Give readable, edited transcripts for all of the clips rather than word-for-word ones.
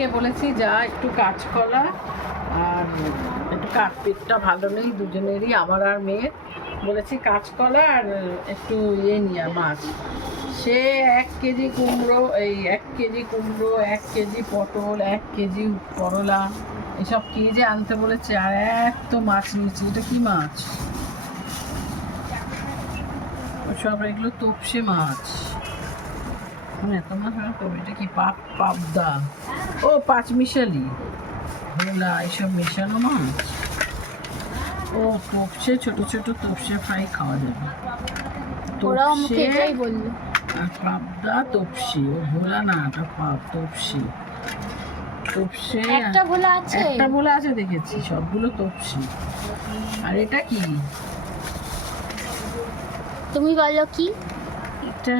মেয়েকে বলেছি যা একটু কাঁচকলা আর একটু পেটটা ভালো নেই দুজনেরই, আমার আর মেয়ের। বলেছি কাঁচকলা আর একটু নিয়ে মাছ। সে 1 কেজি কুমড়ো, 1 কেজি কুমড়ো, 1 কেজি পটল, 1 কেজি করলা, এসব কি যে আনতে বলেছে, আর এত মাছ নিয়েছি। এটা কি মাছ? সব এগুলো তোপসে মাছ। এত মাছ এটা কি পাবদা, ও পাঁচমিশালি, ভোলা, এসব মেশানো মাছ। ও তোপসে, ছোট ছোট তোপসে ফ্রাই খাওয়া যাবে। তোপসে আর পাবদা, তোপসে। ও ভোলা না, এটা তোপসে। তোপসে একটা ভোলা আছে দেখেছি, সবগুলো তোপসে। আর এটা কি? তুমি বলো কি? এটা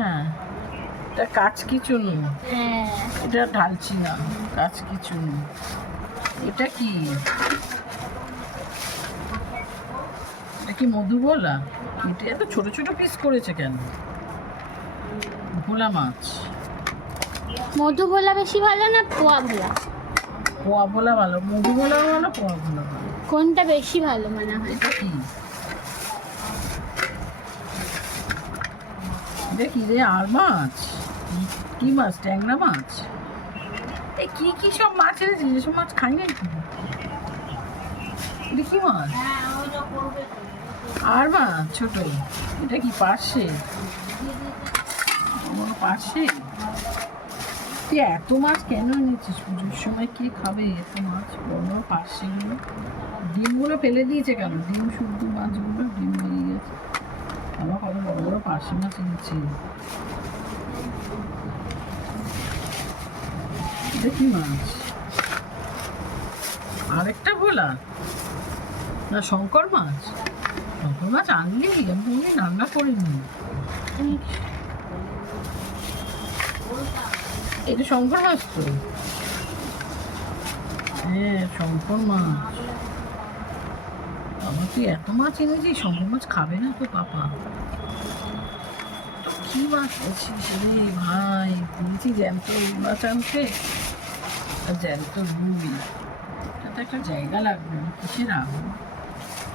কাচকিচুনি। হ্যাঁ, এটা ঢালছি না, কাচকিচুনি। এটা কি? এটা কি মধুভোলা? এটা এত ছোট ছোট পিস করেছে কেন? ভোলা মাছ। মধুভোলা বেশি ভালো না পোয়া ভোলা? পোয়া ভোলা ভালো, মধুভোলা ভালো, পোয়া ভোলা ভালো। কোনটা বেশি ভালো মনে হয়? এটা কি? দেখি রে, আর মাছ কি মাছ? ট্যাংরা মাছ। এই কি কি সব মাছ এনেছিস? যেসব মাছ খাই না কি? এটা কি মাছ? আর মাছ ছোট। এটা কি পার্শে? পার্শে। তুই এত মাছ কেন এনেছিস? পুজোর সময় কে খাবে এত মাছ? বড় পার্শেগুলো, ডিমগুলো ফেলে দিয়েছে কেন? ডিম শুদ্ধ মাছগুলো ডিম বেরিয়ে গেছে। আমার কত বড় বড় পার্শে মাছ এনেছি। দেখি মাছ। আরেকটা ভোলা না, শঙ্কর মাছ। শঙ্কর মাছ আনলি, আমি রান্না করিনি। এটা শঙ্কর মাছ তো। হ্যাঁ, শঙ্কর মাছ। বাবা তুই এত মাছ এনেছিস, শঙ্কর মাছ খাবে না তো পাপা। কি মাছ বলছিস রে ভাই? বলছি জ্যান্ত মাছ আনতে, জ্যান্ত রুই। এটা তো একটা জায়গা লাগবে, কিসে রাখবো?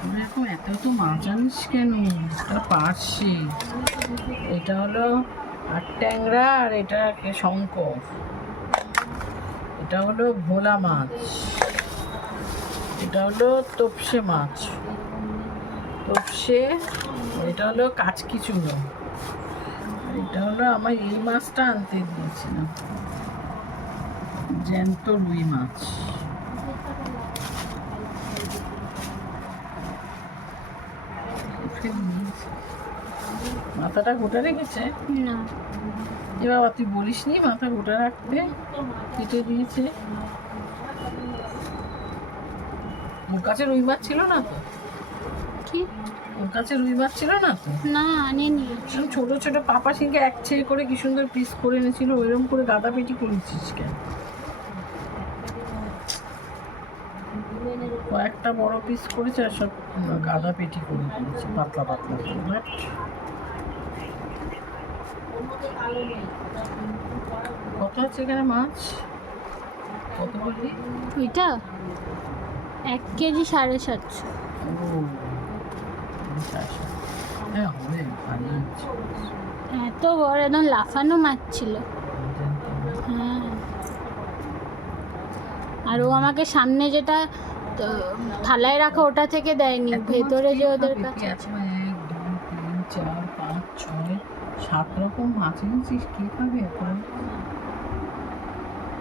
এরকম এত তো মাছ আনিস কেন? এটা পার্শে, এটা হলো আর ট্যাংরা, আর এটা শঙ্কর। এটা হলো ভোলা মাছ, এটা হলো তোপসে মাছ, তোপসে। এটা হলো কাচকিচুনো। এটা হলো আমার এই মাছটা আনতে দিয়েছিলাম, জ্যান্ত রুই মাছ। মাথাটা গোটা রেখেছে না। এ বাবা, তুই বলিস নি মাথা গোটা রাখতে? কেটে দিয়েছে। ওর কাছে রুই মাছ ছিল না তো? কি? ওর কাছে রুই মাছ ছিল না তো? না, আনেনি। ছোট ছোট পাপা সিংকে এক ছেড়ে করে কি সুন্দর পিস করে এনেছিল, ওইরকম করে গাদা পেটি করেছিস কেন? কয়েকটা বড় পিস করেছে আর সব গাদা পেটি করে দিয়েছে, পাতলা পাতলা করে। কত আছে এখানে মাছ? কত বললি? ওইটা 1 কেজি 750। ও, হ্যাঁ হবে, ভালো হচ্ছে। এত বড় একদম লাফানো মাছ ছিল। হ্যাঁ, আর ও আমাকে সামনে যেটা থালায় রাখা ওটা থেকে দেয়নি, ভেতরে যে ওদের কাছে আছে। 1 2 3 4 5 6 7 রকম মাছ এনেছিস, কে খাবে এত?